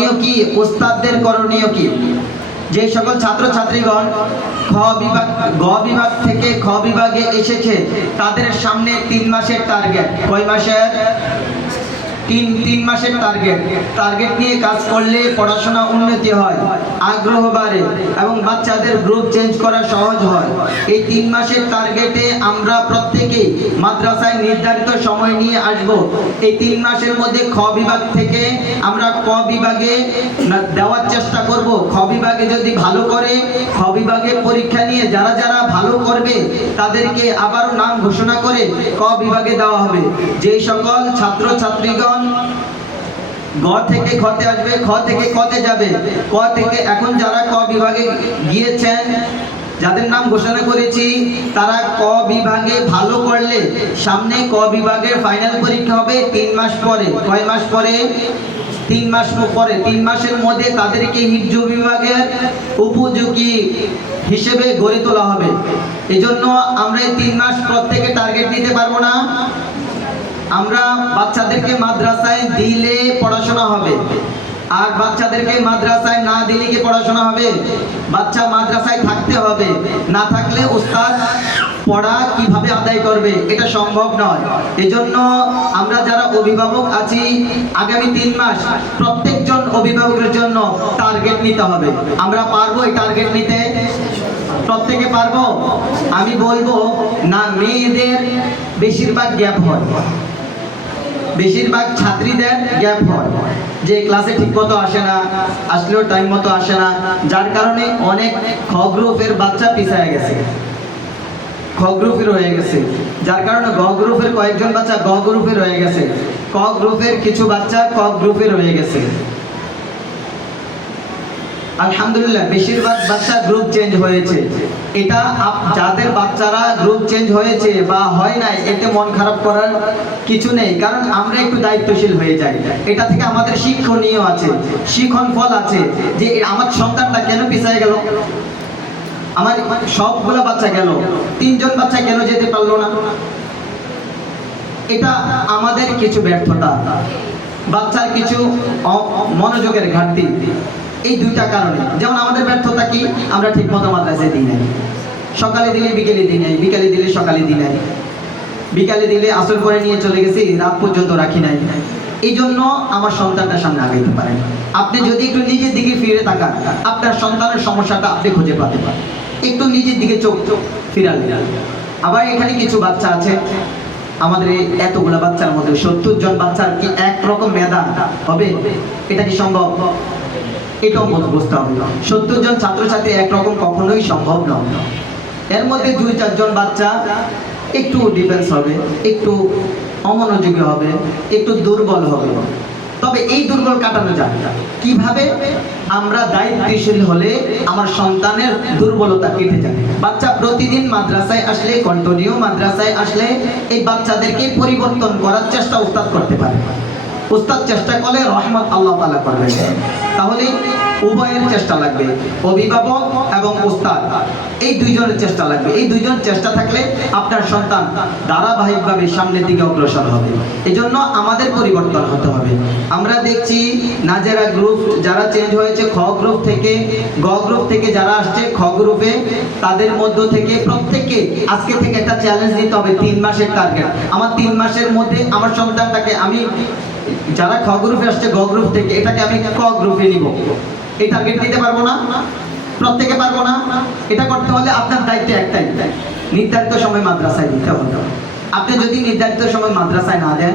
করণীয় কি, ওস্তাদদের করণীয় কি? যে সকল ছাত্রছাত্রীগণ গ বিভাগ থেকে খ বিভাগে এসেছে তাদের সামনে 3 মাসের টার্গেট। কয় মাসের? তিন মাসের টার্গেট নিয়ে কাজ করলে পড়াশোনা উন্নতি হয়, আগ্রহ বাড়ে এবং বাচ্চাদের গ্রুপ চেঞ্জ করা সহজ হয়। এই 3 মাসের টার্গেটে আমরা প্রত্যেকেই মাদ্রাসায় নির্ধারিত সময় নিয়ে আসব। এই 3 মাসের মধ্যে খ বিভাগ থেকে আমরা ক বিভাগে দেওয়ার চেষ্টা করব। খ বিভাগে যদি ভালো করে, খ বিভাগে পরীক্ষা নিয়ে যারা যারা ভালো করবে তাদেরকে আবারও নাম ঘোষণা করে ক বিভাগে দেওয়া হবে। যে সকল ছাত্রছাত্রীগণ গ থেকে খতে আসবে, খ থেকে কতে যাবে, ক থেকে এখন যারা ক বিভাগে গিয়েছেন, যাদের নাম ঘোষণা করেছি, তারা ক বিভাগে ভালো করলে সামনে ক বিভাগের ফাইনাল পরীক্ষা হবে 3 মাস পরে। কয় মাস পরে? 3 মাস পরে। 3 মাসের মধ্যে তাদেরকে হিফজ বিভাগের উপযোগী হিসেবে গড়ে তোলা হবে। এজন্য আমরা এই 3 মাস প্রত্যেকে টার্গেট নিতে পারবো না। আমরা বাচ্চাদেরকে মাদ্রাসায় দিলে পড়াশোনা হবে, আর বাচ্চাদেরকে মাদ্রাসায় না দিলে কি পড়াশোনা হবে? বাচ্চা মাদ্রাসায় থাকতে হবে, না থাকলে উস্তাদ পড়া কিভাবে আদায় করবে? এটা সম্ভব নয়। এজন্য আমরা যারা অভিভাবক আছি, আগামী 3 মাস প্রত্যেকজন অভিভাবকের জন্য টার্গেট নিতে হবে। আমরা পারবো এই টার্গেট নিতে? প্রত্যেকে পারবো? আমি বলবো না, মেয়েদের বেশিরভাগ গ্যাপ হয়, বেশিরভাগ ছাত্রীদের গ্যাপ হয়, যে ক্লাসে ঠিক মতো আসে না, আসলেও টাইম মতো আসে না, যার কারণে অনেক খ গ্রুপের বাচ্চা পিছায় গেছে, খ গ্রুপের হয়ে গেছে, যার কারণে গ গ্রুপের কয়েকজন বাচ্চা গ গ্রুপের হয়ে গেছে, ক গ্রুপের কিছু বাচ্চা ক গ্রুপের হয়ে গেছে। আলহামদুলিল্লাহ বেশিরভাগ বাচ্চা গ্রুপ চেঞ্জ হয়েছে। এটা যাদের বাচ্চারা গ্রুপ চেঞ্জ হয়েছে বা হয় নাই, এতে মন খারাপ করার কিছু নেই, কারণ আমরা একটু দায়িত্বশীল হয়ে যাই। এটা থেকে আমাদের শিক্ষণীয় আছে, শিখন ফল আছে, যে আমার সন্তানটা কেন পিছিয়ে গেল, আমার সবগুলো বাচ্চা গেল, 3 জন বাচ্চা কেন যেতে পারলো না। এটা আমাদের কিছু ব্যর্থতা, বাচ্চার কিছু মনোযোগের ঘাটতি। এই 2টা কারণে। যেমন আমাদের ব্যর্থতা কি, আমরা ঠিক মতো মাদ্রাসায় দিই নাই, সকালে দিলে বিকেলে দিই নাই, বিকালে দিলে সকালে দিই নাই, বিকালে দিলে আসর করে নিয়ে চলে গেছি, রাত পর্যন্ত রাখি নাই। এই জন্য আমার সন্তানটা সামনে আগাইতে পারেন। আপনি যদি একটু নিজের দিকে ফিরে তাকান, আপনার সন্তানের সমস্যাটা আপনি খুঁজে পাতে পারেন। একটু নিজের দিকে চোখ ফিরালে। আবার এখানে কিছু বাচ্চা আছে, আমাদের এতগুলা বাচ্চার মধ্যে 70 জন বাচ্চার কি একরকম মেধা হবে? এটা কি সম্ভব? এটাও বুঝতে হবে। 70 জন ছাত্রছাত্রী একরকম কখনোই সম্ভব নয়। এর মধ্যে 2-4 জন বাচ্চা একটু ডিফেন্স হবে, একটু অমনোযোগী হবে, একটু দুর্বল হবে। তবে এই দুর্বল কাটানো যায় কিভাবে? আমরা দায়িত্বশীল হলে আমার সন্তানের দুর্বলতা কেটে যাবে। বাচ্চা প্রতিদিন মাদ্রাসায় আসলে, কন্টিনিউ মাদ্রাসায় আসলে এই বাচ্চাদেরকে পরিবর্তন করার চেষ্টা উস্তাদ করতে পারে। উস্তাদ চেষ্টা করলে রহমত আল্লাহ তাআলা করবেন। তাহলে উভয়ের চেষ্টা লাগবে, অভিভাবক এবং উস্তাদ, এই 2 জনের চেষ্টা লাগবে। এই 2 জন চেষ্টা থাকলে আপনার সন্তান ধারাবাহিকভাবে সামনের দিকে অগ্রসর হবে। এজন্য আমাদের পরিবর্তন হতে হবে। আমরা দেখছি নাজেরা গ্রুপ যারা চেঞ্জ হয়েছে খ গ্রুপ থেকে, গ গ্রুপ থেকে যারা আসছে খ গ্রুপে, তাদের মধ্য থেকে প্রত্যেককে আজকে থেকে একটা চ্যালেঞ্জ দিতে হবে, 3 মাসের টার্গেট। আমার 3 মাসের মধ্যে আমার সন্তানটাকে আমি, যারা খ গ্রুপে আসছে গ গ্রুপ থেকে, এটাকে আমি ক গ্রুপে নিব। এই টার্গেট নিতে পারবো না? প্রত্যেকে পারবো না? এটা করতে হলে আপনার দায়িত্ব একটাই, নির্ধারিত সময় মাদ্রাসায় দিতে হবে। আপনি যদি নির্ধারিত সময় মাদ্রাসায় না দেন,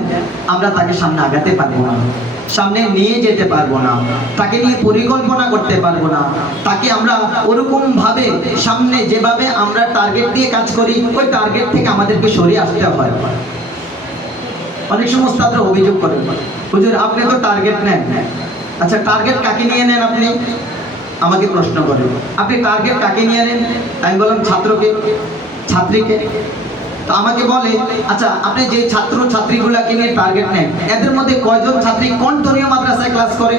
আমরা তাকে সামনে আগাতে পারবো না, সামনে নিয়ে যেতে পারবো না, তাকে নিয়ে পরিকল্পনা করতে পারবো না। তাকে আমরা ওরকম ভাবে সামনে যেভাবে আমরা টার্গেট দিয়ে কাজ করি, ওই টার্গেট থেকে আমাদেরকে সরিয়ে আসতে হয়। অনেক সময় উস্তাদরা অভিযোগ করেন, হুজুর আপনি তো টার্গেট নেন। আচ্ছা, টার্গেট কাকে নিয়ে নেন? আপনি আমাকে প্রশ্ন করেন, আপনি টার্গেট কাকে নিয়ে নেন? আমি বললাম ছাত্রকে, ছাত্রীকে। তো আমাকে বলে, আচ্ছা আপনি যে ছাত্র ছাত্রীগুলাকে নিয়ে টার্গেট নেন, এদের মধ্যে কয়জন ছাত্রী কন্টিনিউ মাদ্রাসায় ক্লাস করে?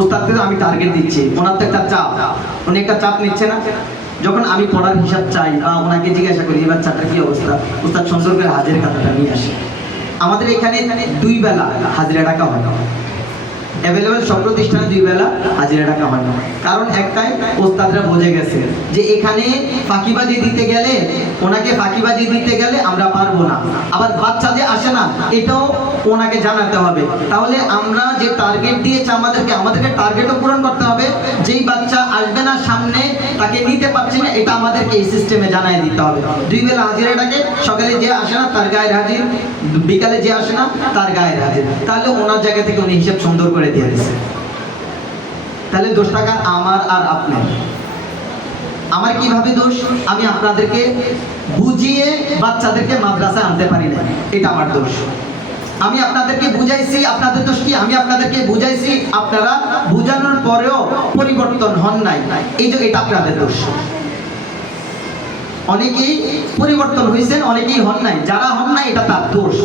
উস্তাদকে আমি টার্গেট দিচ্ছি, ওনার তো একটা চাপ, উনি একটা চাপ নিচ্ছে না। যখন আমি পড়ার হিসাব চাই বা ওনাকে জিজ্ঞাসা করি এই বাচ্চাটার কি অবস্থা, উস্তাদ সুন্দর করে হাজির খাতাটা নিয়ে আসে। আমাদের এখানে 2 বেলা হাজিরা টাকা হয় না, অ্যাভেলেবেল সব প্রতিষ্ঠানে 2 বেলা হাজিরা টাকা হয় না। কারণ একটাই, ওস্তাদরা বুঝে গেছে যে এখানে ফাঁকিবাজি দিতে গেলে, ওনাকে ফাঁকিবাজি দিতে গেলে আমরা পারবো না। আবার বাচ্চা যে আসে না, এটাও ওনাকে জানাতে হবে। তাহলে আমরা যে টার্গেট দিয়েছে আমাদেরকে টার্গেটও পূরণ করতে হবে। যেই বাচ্চা আসবে না সামনে, তাকে নিতে পারছি না, এটা আমাদেরকে এই সিস্টেমে জানাই দিতে হবে। 2 বেলা হাজিরাটাকে, সকালে যে আসে না তার গায়ের হাজির, বিকালে যে আসে না তার গায়ের হাজির। তাহলে ওনার জায়গা থেকে উনি হিসাব সুন্দর করে দিয়ে দিয়েছে। তাহলে দোষ টাকা আমার আর আপনার। আমার কিভাবে দোষ? আমি আপনাদেরকে বুঝিয়ে বাচ্চাদেরকে মাদ্রাসায় আনতে পারি না, এটা আমার দোষ। আমি আপনাদেরকে বুঝাইছি, আপনাদের দোষ কি? আমি আপনাদেরকে বুঝাইছি, আপনারা বুঝানোর পরেও পরিবর্তন হন নাই, এই যে এটা আপনাদের দোষ। অনেকেই পরিবর্তন হয়েছেন, অনেকেই হন নাই। যারা হন নাই এটা তার দোষ।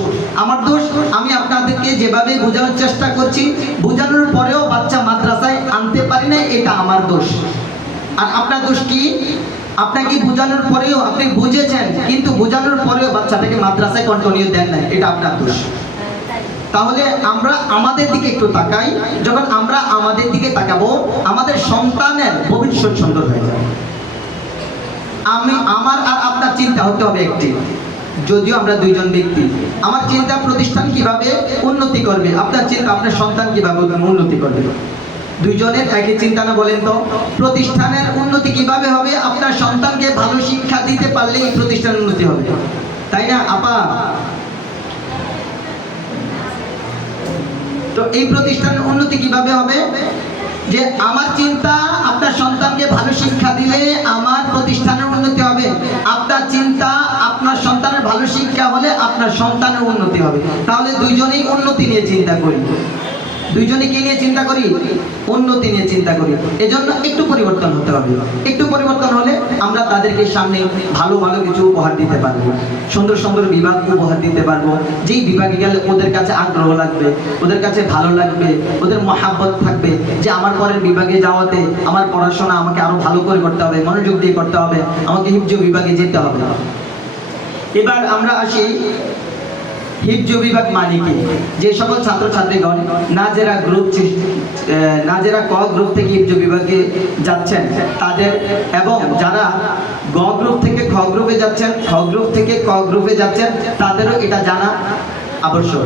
আমার দোষ, আমি আপনাদেরকে যেভাবে বোঝানোর চেষ্টা করছি, বোঝানোর পরেও বাচ্চা মাদ্রাসায় আনতে পারি না, এটা আমার দোষ। আর আপনার দোষ কি? আপনাকে বোঝানোর পরেও, আপনি বুঝেছেন কিন্তু বোঝানোর পরেও বাচ্চাটাকে মাদ্রাসায় কন্টিনিউ দেন নাই, এটা আপনার দোষ। তাহলে আমরা আমাদের দিকে একটু তাকাই। যখন আমরা আমাদের দিকে তাকাবো, আমাদের সন্তানের ভবিষ্যৎ সুন্দর হয়ে যাবে। আমার আর আপনার চিন্তা হতে হবে একটি, যদিও আমরা 2 জন ব্যক্তি। আমার চিন্তা প্রতিষ্ঠান কিভাবে উন্নতি করবে, আপনার চিন্তা আপনার সন্তান কিভাবে উন্নতি করবে। 2 জনের একই চিন্তা না? বলেন তো, প্রতিষ্ঠানের উন্নতি কিভাবে হবে? আপনার সন্তানকে ভালো শিক্ষা দিতে পারলে এই প্রতিষ্ঠানের উন্নতি হবে, তাই না আপা? তো এই প্রতিষ্ঠানের উন্নতি কিভাবে হবে? যে আমার চিন্তা, আপনার সন্তানকে ভালো শিক্ষা দিলে আমার প্রতিষ্ঠানের উন্নতি হবে। আপনার চিন্তা, আপনার সন্তানের ভালো শিক্ষা হলে আপনার সন্তানের উন্নতি হবে। তাহলে 2 জনেই উন্নতি নিয়ে চিন্তা করি। 2 জনে কি নিয়ে চিন্তা করি? উন্নতি নিয়ে চিন্তা করি। এজন্য একটু পরিবর্তন হতে হবে। একটু পরিবর্তন হলে আমরা তাদেরকে সামনে ভালো ভালো কিছু উপহার দিতে পারবো, সুন্দর সুন্দর বিভাগ উপহার দিতে পারবো। যেই বিভাগে গেলে ওদের কাছে আগ্রহ লাগবে, ওদের কাছে ভালো লাগবে, ওদের মহাব্বত থাকবে যে আমার পরের বিভাগে যাওয়াতে আমার পড়াশোনা আমাকে আরো ভালো করে করতে হবে, মনোযোগ দিয়ে করতে হবে, আমাকে হিফজ বিভাগে যেতে হবে। এবার আমরা আসি হিফজ বিভাগ মানে কি। যে সকল ছাত্রছাত্রীগণ নাজেরা ক গ্রুপ থেকে হিফজ বিভাগে যাচ্ছেন তাদের, এবং যারা গ গ্রুপ থেকে খ গ্রুপে যাচ্ছেন, খ গ্রুপ থেকে ক গ্রুপে যাচ্ছেন, তাদেরও এটা জানা আবশ্যক।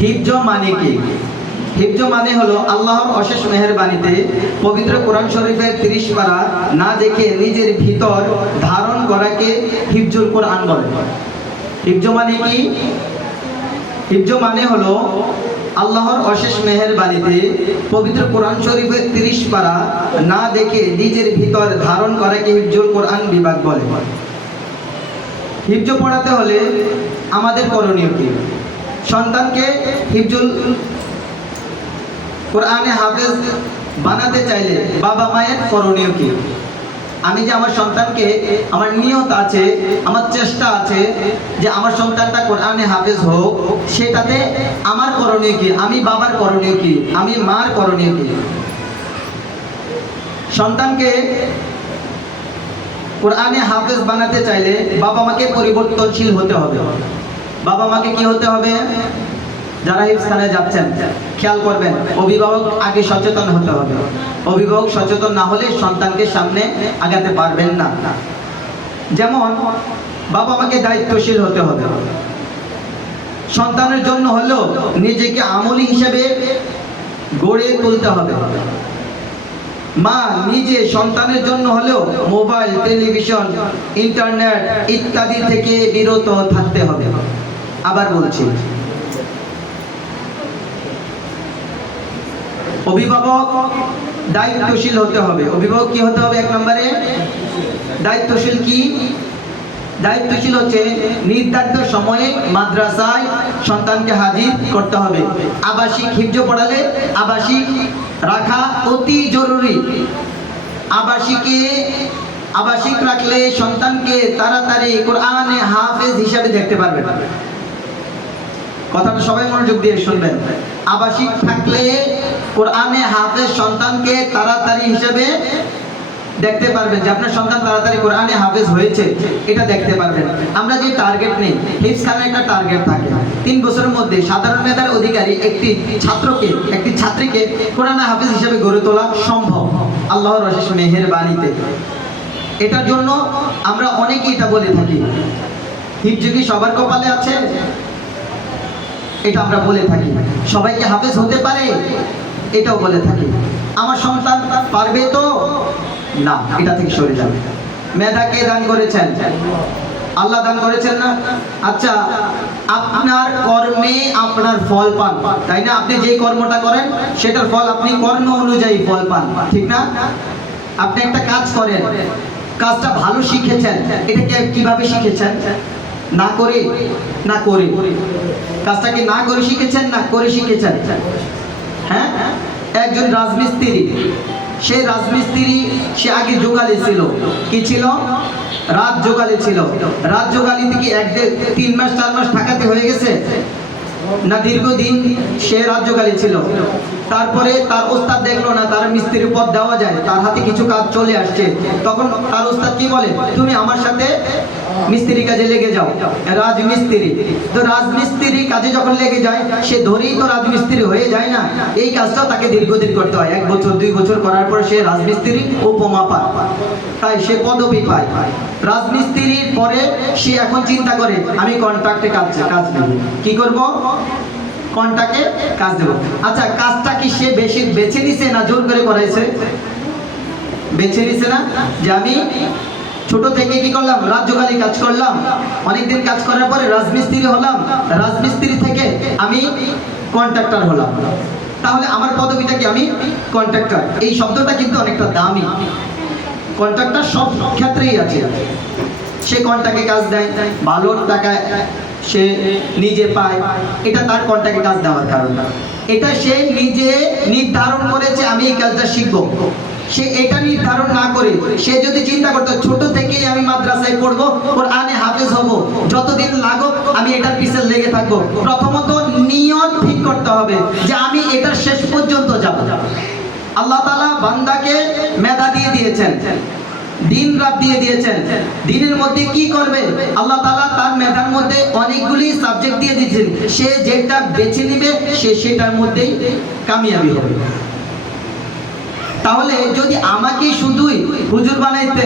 হিফজ মানে কি? হিফজ মানে হলো আল্লাহর অশেষ মেহেরবানিতে পবিত্র কোরআন শরীফের 30 পারা না দেখে নিজের ভিতর ধারণ করাকে হিফজুল কোরআন বলে। হিফজ মানে কি? হিফজ মানে হলো আল্লাহর অশেষ মেহেরবানিতে পবিত্র কোরআন শরীফের 30 পারা না দেখে নিজের ভিতর ধারণ করাকে হিফজুল কোরআন বিভাগ বলে। হিফজ পড়াতে হলে আমাদের করণীয় কি? সন্তানকে হিফজুল কোরআনে হাফেজ বানাতে চাইলে বাবা মায়ের করণীয় কি? আমি যে আমার সন্তানকে, আমার নিয়ত আছে, আমার চেষ্টা আছে যে আমার সন্তানটা কোরআনে হাফেজ হোক, সেটাতে আমার করণীয় কি? আমি বাবার করণীয় কি? আমি মার করণীয় কি? সন্তানকে কোরআনে হাফেজ বানাতে চাইলে বাবা মাকে পরিবর্তনশীল হতে হবে। বাবা মাকে কি হতে হবে? যারা হিফজখানে যাচ্ছেন খেয়াল করবেন, অভিভাবক আগে সচেতন হতে হবে। অভিভাবক সচেতন না হলে সন্তানকে সামনে আগাতে পারবেন না। যেমন বাবা মাকে দায়িত্বশীল হতে হবে। সন্তানের জন্য হলেও নিজেকে আমলি হিসেবে গড়ে তুলতে হবে। মা নিজে সন্তানের জন্য হলেও মোবাইল, টেলিভিশন, ইন্টারনেট ইত্যাদি থেকে বিরত থাকতে হবে। আবার বলছি, অভিভাবক দায়িত্বশীল হতে হবে। অভিভাবক কি হতে হবে? 1 নম্বরে দায়িত্বশীল। কি দায়িত্বশীল? হচ্ছে নির্ধারিত সময়ে মাদ্রাসায় সন্তানকে হাজির করতে হবে। আবাসিক হিফজ পড়ালে আবাসিক রাখা অতি জরুরি। আবাসিক রাখলে সন্তানকে তাড়াতাড়ি কোরআনে হাফেজ হিসাবে দেখতে পারবেন। কথাটা সবাই মনোযোগ দিয়ে শুনবেন। আবাসিক থাকলে কোরআনে হাফেজ সন্তানকে তাড়াতাড়ি হিসেবে দেখতে পারবেন যে আপনার সন্তান তাড়াতাড়ি কোরআনে হাফেজ হয়েছে, এটা দেখতে পারবেন। আমরা যে টার্গেট নেই, হিফজ খানের একটা টার্গেট থাকে 3 বছরের মধ্যে সাধারণ মেধার অধিকারী একটি ছাত্রকে, একটি ছাত্রীকে কোরআনে হাফেজ হিসেবে গড়ে তোলা সম্ভব আল্লাহর অশেষ মেহেরবানিতে। এটার জন্য আমরা অনেকেই এটা বলে থাকি, হিফজ কি সবার কপালে আছে? এটা আমরা বলে থাকি। সবাইকে হাফেজ হতে পারে? এটাও বলে থাকি। আমার সন্তান পারবে তো? না, এটা থেকে সরে যাবে। মেধা কে দান করেছেন? আল্লাহ দান করেছেন না? আচ্ছা, আপনার কর্মে আপনার ফল পান, তাই না? আপনি যেই কর্মটা করেন সেটার ফল আপনি কর্ম অনুযায়ী ফল পান, ঠিক না? আপনি একটা কাজ করেন, কাজটা ভালো শিখেছেন, এটাকে কিভাবে শিখেছেন? না করে, না করে। কাজটাকে না করে শিখেছেন না করে শিখেছেন? হ্যাঁ, একজন রাজমিস্ত্রি, সে রাজমিস্ত্রি, সে আগে যোগালি ছিল। কি ছিল? রাত যোগালি ছিল। রাত যোগালি থেকে 3 মাস 4 মাস থাকাতে হয়ে গেছে না? দীর্ঘদিন সে রাত যোগালি ছিল। তারপরে তার ওস্তাদ দেখলো না তার মিস্ত্রির পদ দেওয়া যায়, তার হাতে কিছু কাজ চলে আসছে। তখন তার ওস্তাদ কি বলে? তুমি আমার সাথে মিস্ত্রি কাজে লেগে যাও। রাজমিস্ত্রি তো রাজমিস্ত্রি কাজে যখন লেগে যায়, সে ধরেই তো রাজমিস্ত্রি হয়ে যায় না। এই কাজটাও তাকে দীর্ঘদিন করতে হয়। 1 বছর 2 বছর করার পর সে রাজমিস্ত্রি উপমা পায়, তাই সে পদবি পায়। রাজমিস্ত্রির পরে সে এখন চিন্তা করে আমি কন্ট্রাক্টে কাজ নেব। কি করব? কন্ট্রাক্টে কাজ দেব। আচ্ছা, কাজটা কি সে বেছে নিছে না জোর করে করাইছে? বেছে নিছে না? যে আমি ছোট থেকে কি করলাম? রাত যোগালি কাজ করলাম, অনেকদিন কাজ করার পরে রাজমিস্ত্রি হলাম, রাজমিস্ত্রি থেকে আমি কন্ট্রাক্টর হলাম। তাহলে আমার পদবিটা কি? আমি কন্ট্রাক্টর। এই শব্দটা কিন্তু অনেকটা দামি। কন্ট্রাক্টর সব ক্ষেত্রেই আছে। সে কন্ট্রাক্টে কাজ দেয়, ভালো টাকা সে নিজে পায়, এটা তার কন্ট্রাক্টে কাজ দেওয়ার কারণ। এটা সে নিজে নির্ধারণ করেছে আমি এই কাজটা শিখবো। সে এটা নির্ধারণ না করে সে যদি চিন্তা করতো ছোট থেকেই আমি মাদ্রাসায় পড়বো, কোরআনে হাফেজ হব, যতদিন লাগুক আমি এটার পিছনে লেগে থাকবো। প্রথমত নিয়ত ঠিক করতে হবে যে আমি এটার শেষ পর্যন্ত যাব। আল্লাহ তাআলা বান্দাকে মেধা দিয়ে দিয়েছেন, দিন রাত দিয়ে দিয়েছেন। দিনের মধ্যে কি করবে? আল্লাহ তাআলা তার মেধার মধ্যে অনেকগুলি সাবজেক্ট দিয়ে দিয়েছেন। সে যেটা বেছে নিবে সে সেটার মধ্যেই কামিয়াবি হবে। তাহলে যদি আমাকে শুধুই হুজুর বানাইতে,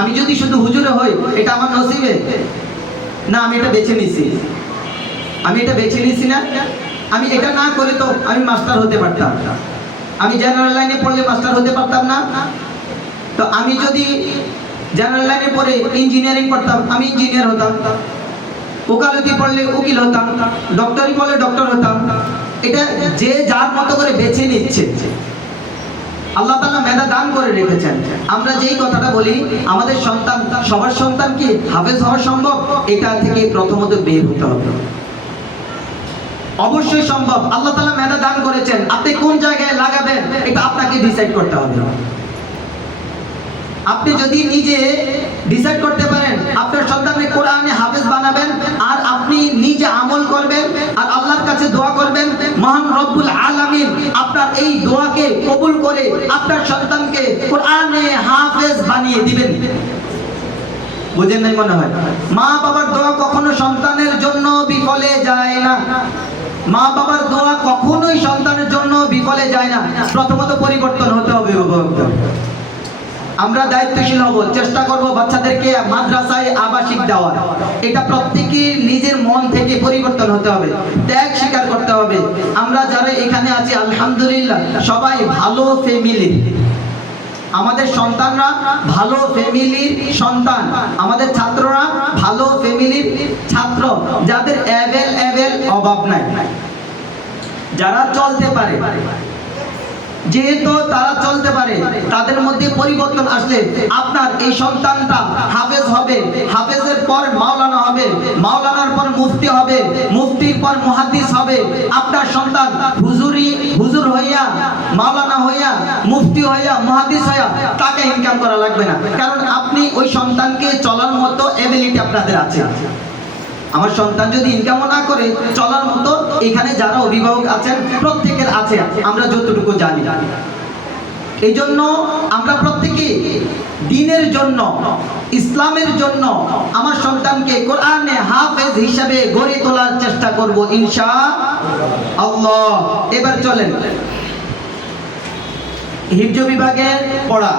আমি যদি শুধু হুজুরে হই, এটা আমার নসিবে না? আমি এটা বেছে নিছি, আমি এটা বেছে নিছি না? আমি এটা না করে তো আমি মাস্টার হতে পারতাম। আমি জেনারেল লাইনে পড়লে মাস্টার হতে পারতাম না? তো আমি যদি জেনারেল লাইনে পড়ে ইঞ্জিনিয়ারিং পড়তাম, আমি ইঞ্জিনিয়ার হতাম। ওকালতি পড়লে উকিল হতাম, ডক্টরি পড়লে ডক্টর হতাম। এটা যে যার মতো করে বেছে নিচ্ছে। আল্লাহ তাআলা মেধা দান করে রেখেছেন। আমরা যেই কথাটা বলি আমাদের সন্তান, সবার সন্তান কি হাফেজ হওয়া সম্ভব? এটা থেকে প্রথমত বের হতে হবে। অবশ্যই সম্ভব। আল্লাহ তাআলা মেধা দান করেছেন, আপনি কোন জায়গায় লাগাবেন এটা আপনাকে ডিসাইড করতে হবে। আপনি যদি নিজে ডিসাইড করতে পারেন আপনার সন্তানকে কোরআনে হাফেজ বানাবেন, আর আপনি নিজে আমল করবেন আর আল্লাহর কাছে দোয়া করবেন, মহান রব্বুল আলামিন আপনার এই দোয়াকে কবুল করে আপনার সন্তানকে কোরআনে হাফেজ বানিয়ে দিবেন। বুঝেন নাই মনে হয়? মা বাবার দোয়া কখনো সন্তানের জন্য বিফলে যায় না। মা বাবার দোয়া কখনোই সন্তানের জন্য বিফলে যায় না। প্রথমত পরিবর্তন হতে হবে। আমরা দায়িত্বশীল হব, চেষ্টা করব বাচ্চাদেরকে মাদ্রাসায় আবাসিক দেওয়ার। এটা প্রত্যেকের নিজের মন থেকে পরিবর্তন হতে হবে, ত্যাগ স্বীকার করতে হবে। আমরা যারা এখানে আছি আলহামদুলিল্লাহ সবাই ভালো ফ্যামিলির, আমাদের সন্তানরা ভালো ফ্যামিলির সন্তান, আমাদের ছাত্ররা ভালো ফ্যামিলির ছাত্র, যাদের অ্যাভেল অভাব নাই, যারা চলতে পারে। যেহেতু তারা চলতে পারে, তাদের মধ্যে পরিবর্তন আসলে আপনার এই সন্তানটা হাফেজ হবে, হাফেজের পর মাওলানা হবে, মাওলানার পর মুফতি হবে, মুফতির পর মুহাদ্দিস হবে। আপনার সন্তান হুজুর হইয়া, মাওলানা হইয়া, মুফতি হইয়া, মুহাদ্দিস হইয়া টাকা ইনকাম করা লাগবে না, কারণ আপনি ওই সন্তানকে চলার মতো এবিলিটি আপনাদের আছে। আমার সন্তান যদি ইনকামও না করে চলার মতো এখানে যারা অভিভাবক আছেন প্রত্যেকের আছে, আমরা যতটুকু জানি। এই জন্য আমরা প্রত্যেকে দ্বীনের জন্য, ইসলামের জন্য আমার সন্তানকে কোরআনে হাফেজ হিসাবে গড়ে তোলার চেষ্টা করব ইনশাআল্লাহ। এবার চলেন হিফজ বিভাগের পড়া।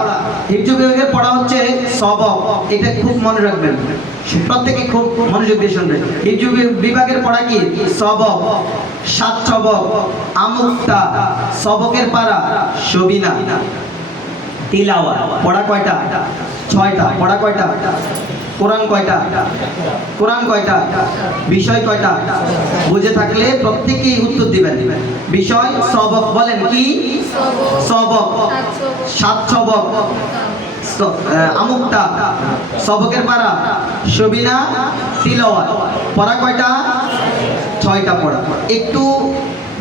হিফজ বিভাগের পড়া হচ্ছে সবক, এটা খুব মনে রাখবেন, প্রত্যেকে খুব মনোযোগ দিয়ে শুনবেন। হিফজ বিভাগের পড়া কি? সবক, সাত সবক, আমুক্তা, সবকের পারা, সবিনা, তিলাওয়াত। পড়া কয়টা? 6টা। পড়া কয়টা? কোরআন কয়টা? কোরআন কয়টা? বিষয় কয়টা? বুঝে থাকলে প্রত্যেকেই উত্তর দিবেন। বিষয় সবক, বলেন কি? সবক, 7 সবক, আমুক্তা, সবকের পারা, সবিনা, তিলাওয়াত। পড়া কয়টা? 6টা পড়া। একটু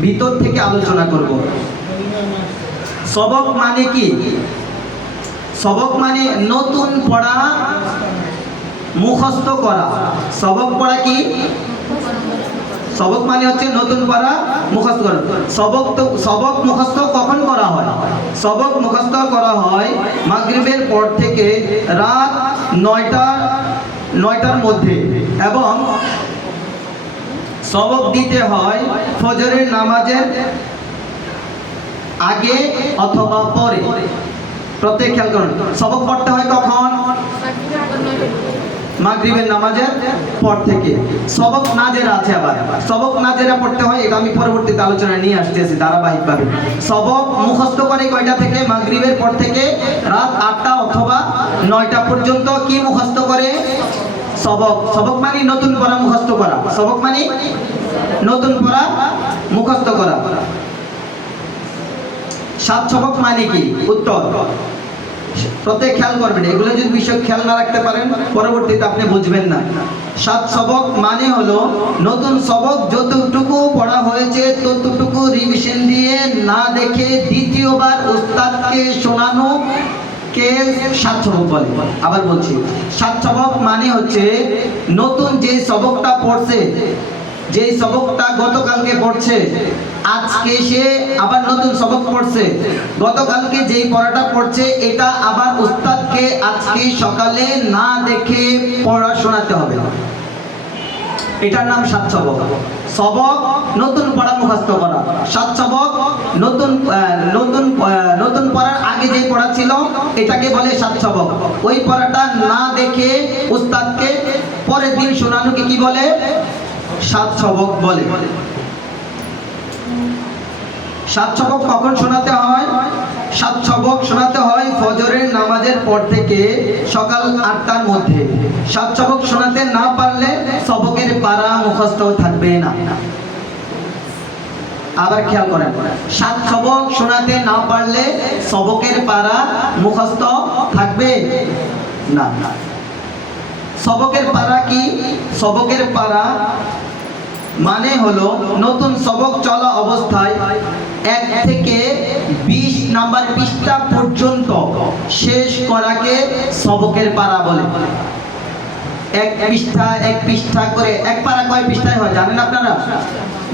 ভিতর থেকে আলোচনা করব। সবক মানে কি? সবক মানে নতুন পড়া, মুখস্থ করা। সবক পড়া কি? সবক মানে হচ্ছে নতুন পড়া, মুখস্থ করা। সবক মুখস্থ কখন করা হয়? সবক মুখস্থ করা হয় মাগরিবের পর থেকে রাত 9টার মধ্যে, এবং সবক দিতে হয় ফজরের নামাজের আগে অথবা পরে। প্রত্যেক খেয়াল করুন, সবক পড়তে হয় কখন? মাগরিবের নামাজের পর থেকে। সবক নাজেরা আছে, আবার সবক নাজেরা পড়তে হয়, এটা আমি পরবর্তীতে আলোচনায় নিয়ে আসতেছি ধারাবাহিকভাবে। সবক মুখস্থ করে কয়টা থেকে? মাগরিবের পর থেকে রাত 8টা অথবা 9টা পর্যন্ত। কি মুখস্থ করে? সবক। সবক মানে নতুন পড়া মুখস্থ করা। সবক মানে নতুন পড়া মুখস্থ করা। 7 সবক মানে কি? উত্তর প্রত্যেক খেয়াল করবেন, এগুলো যদি বিষয় খেয়াল না রাখতে পারেন পরবর্তীতে আপনি বুঝবেন না। 7 সবক মানে হলো নতুন সবক যতটুকু পড়া হয়েছে ততটুকু রিভিশন দিয়ে না দেখে দ্বিতীয়বার উস্তাদকে শোনানো কে 7 সবক বলে। আবার বলছি, 7 সবক মানে হচ্ছে নতুন যে সবকটা পড়ছে, যে সবকটা গতকালকে পড়ছে, আজকে সে আবার নতুন সবক পড়ছে। গতকালকে যেই পড়াটা পড়ছে এটা আবার উস্তাদকে আজকে সকালে না দেখে পড়া শোনাতে হবে। এটার নাম 7 সবক। সবক নতুন পড়া মুখস্থ করা। 7 সবক নতুন পড়ার আগে যে পড়া ছিল এটাকে বলে 7 সবক। ওই পড়াটা না দেখে উস্তাদকে পরের দিন শোনানোকে কি বলে? 7 সবক বলে। 7 সবক কখন শোনাতে হয়? 7 সবক শোনাতে হয় ফজরের নামাজের পর থেকে সকাল 8টার মধ্যে। 7 সবক শোনাতে না পারলে সবকের পারা মুখস্থ থাকবে না। আবার খেয়াল করেন, 7 সবক শোনাতে না পারলে সবকের পারা মুখস্থ থাকবে না। সবকের পারা কি? সবকের পারা মানে হলো নতুন সবক চলা অবস্থায় 1 থেকে 20 নাম্বার পৃষ্ঠা পর্যন্ত শেষ করাকে সবকের পারা বলে। 1 পৃষ্ঠা করে, এক পারা কয় পৃষ্ঠায় হয় জানেন আপনারা?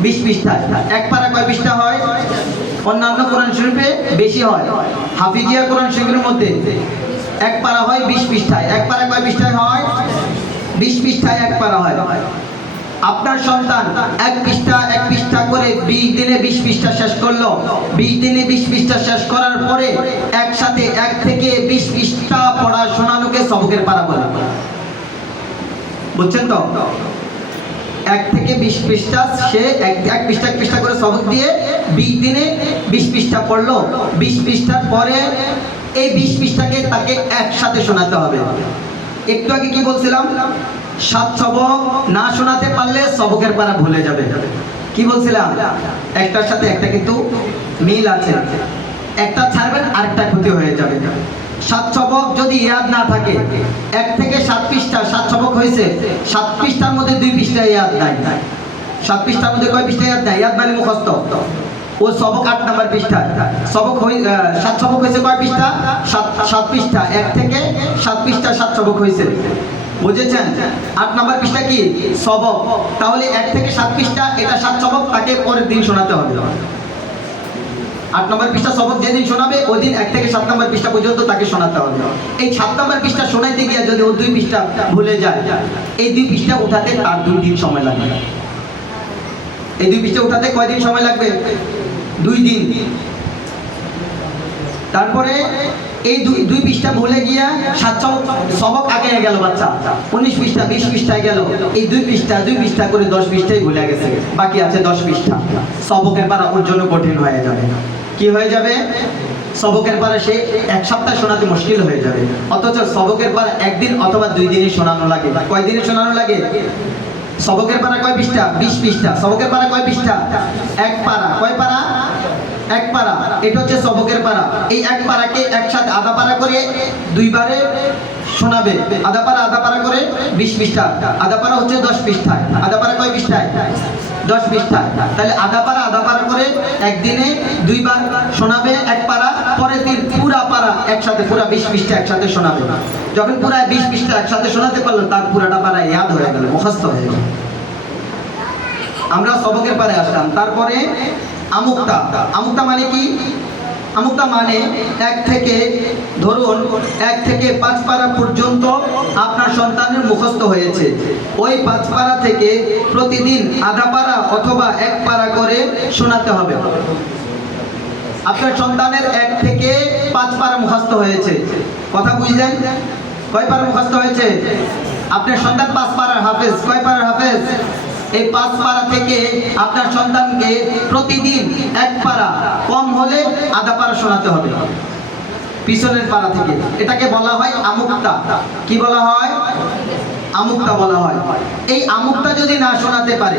20 পৃষ্ঠায়। এক পারা কয় পৃষ্ঠা হয়? অন্যান্য কোরআন শরীফে বেশি হয়। হাফিজিয়া কোরআন শরীফের মধ্যে এক পারা হয় 20 পৃষ্ঠায়। এক পারা কয় পৃষ্ঠায় হয়? 20 পৃষ্ঠায় এক পারা হয়। আপনার সন্তান 1 পৃষ্ঠা করে 20 দিনে 20 পৃষ্ঠা শেষ করলো। 20 দিনে 20 পৃষ্ঠা শেষ করার পরে একসাথে 1 থেকে 20 পৃষ্ঠা পড়া শোনানোকে সবকের পারা বলে। বুঝছেন তো? 1 থেকে 20 পৃষ্ঠা সে এক পৃষ্ঠা করে সবক দিয়ে 20 দিনে 20 পৃষ্ঠা পড়লো। 20 পৃষ্ঠার পরে এই 20 পৃষ্ঠাকে তাকে একসাথে শোনাতে হবে। একটু আগে কি বলছিলাম? 7 সবক না শোনাতে পারলে সবকের পারা ভুলে যাবে। কি বলছিলাম? একটার সাথে একটা কিন্তু মিল আছে। একটা ছাড়বেন আরেকটা ক্ষতি হয়ে যাবে। 7 সবক যদি ইয়াদ না থাকে, 1 থেকে 7 পৃষ্ঠা 7 সবক হয়েছে, 7 পৃষ্ঠার মধ্যে 2 পৃষ্ঠা ইয়াদ নাই। 7 পৃষ্ঠার মধ্যে কয় পৃষ্ঠা ইয়াদ নাই? ইয়াদ মানে মুখস্থ। ও সবক 8 নাম্বার পৃষ্ঠা। 7 সবক হয়েছে কয় পৃষ্ঠা? 7 পৃষ্ঠা। 1 থেকে 7 পৃষ্ঠা 7 সবক হয়েছে। বুঝেছেন? 8 নাম্বার পৃষ্ঠা কি? সবক। তাহলে 1 থেকে 7 পৃষ্ঠা এটা 7 সবক, তাকে পরের দিন শোনাতে হবে। 8 নম্বর পৃষ্ঠা সবক যেদিন শোনাবে ওই দিন 1 থেকে 7 নম্বর পৃষ্ঠা পর্যন্ত তাকে শোনাতে হবে। এই 7 নম্বর পৃষ্ঠা শোনাইতে গিয়ে যদি ও 2 পৃষ্ঠা ভুলে যায়, এই 2 পৃষ্ঠা উঠাতে তার 2 দিন সময় লাগবে। এই 2 পৃষ্ঠা উঠাতে কয়দিন সময় লাগবে? 2 দিন। তারপরে এই 2 পৃষ্ঠা ভুলে গিয়া 7 সবক আগে গেল বাচ্চা, 19 পৃষ্ঠা 20 পৃষ্ঠায় গেল, এই 2 পৃষ্ঠা করে 10 পৃষ্ঠাই ভুলে গেছে, বাকি আছে 10 পৃষ্ঠা। সবকের পারা ওর জন্য কঠিন হয়ে যাবে। কি হয়ে যাবে? সবকের পারা সে 1 সপ্তাহ শোনাতে মুশকিল হয়ে যাবে। অথচ সবকের পারা 1 দিন অথবা 2 দিনে শোনানো লাগে। কয় দিনে শোনানো লাগে? সবকের পারা কয় পৃষ্ঠা? 20 পৃষ্ঠা। সবকের পারা কয় পৃষ্ঠা? 1 পারা। কয় পারা? 1 পারা। এটা হচ্ছে সবকের পারা। এই 1 পারাকে একসাথে আধা পারা করে 2 বারে শোনাবে। আধা পারা করে 20 পৃষ্ঠা। আধা পারা হচ্ছে 10 পৃষ্ঠায়। আধা পারা কয় পৃষ্ঠায়? 10 পৃষ্ঠায়। তাহলে আধা পারা করে একদিনে 2 বার শোনাবে 1 পারা, পরের দিন পুরা পারা একসাথে পুরা 20 পৃষ্ঠা একসাথে শোনাবে। যখন পুরা 20 পৃষ্ঠা একসাথে শোনাতে পারলো, তার পুরাটা পারা ইয়াদ হয়ে গেল, মুখস্থ হয়ে গেল। আমরা সবকের পারে আসলাম। তারপরে আমুক্তা। আমুক্তা মানে কি? আমুক্তা মানে 1 থেকে 5 পারা পর্যন্ত আপনার সন্তানের মুখস্থ হয়েছে। ওই 5 পারা থেকে প্রতিদিন আধা পারা অথবা 1 পারা করে শোনাতে হবে। আপনার সন্তানের 1 থেকে 5 পারা মুখস্থ হয়েছে। কথা বুঝলেন? কয় পারা মুখস্থ হয়েছে? আপনার সন্তান 5 পারার হাফেজ। কয় পারার হাফেজ? এই 5 পারা থেকে আপনার সন্তানকে প্রতিদিন 1 পারা, কম হলে আধা পারা শোনাতে হবে পিছনের পারা থেকে। এটাকে বলা হয় আমুক্তা। কি বলা হয়? আমুক্তা বলা হয়। এই আমুক্তা যদি না শোনাতে পারে,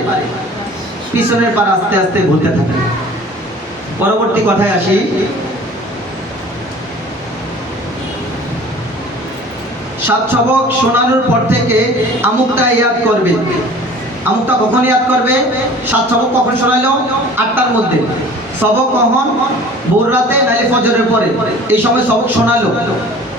পিছনের পারা আস্তে আস্তে ভুলতে থাকে। পরবর্তী কথায় আসি। সাত সবক শোনানোর পর থেকে আমুক্তা ইয়াদ করবে। আমুক্তা কখন ইয়াদ করবে? 7 সবক কখন শোনাইলো? 8টার মধ্যে। সবক কখন? ভোর রাতে নাইলে ফজরের পরে। এই সময় সবক শোনালো।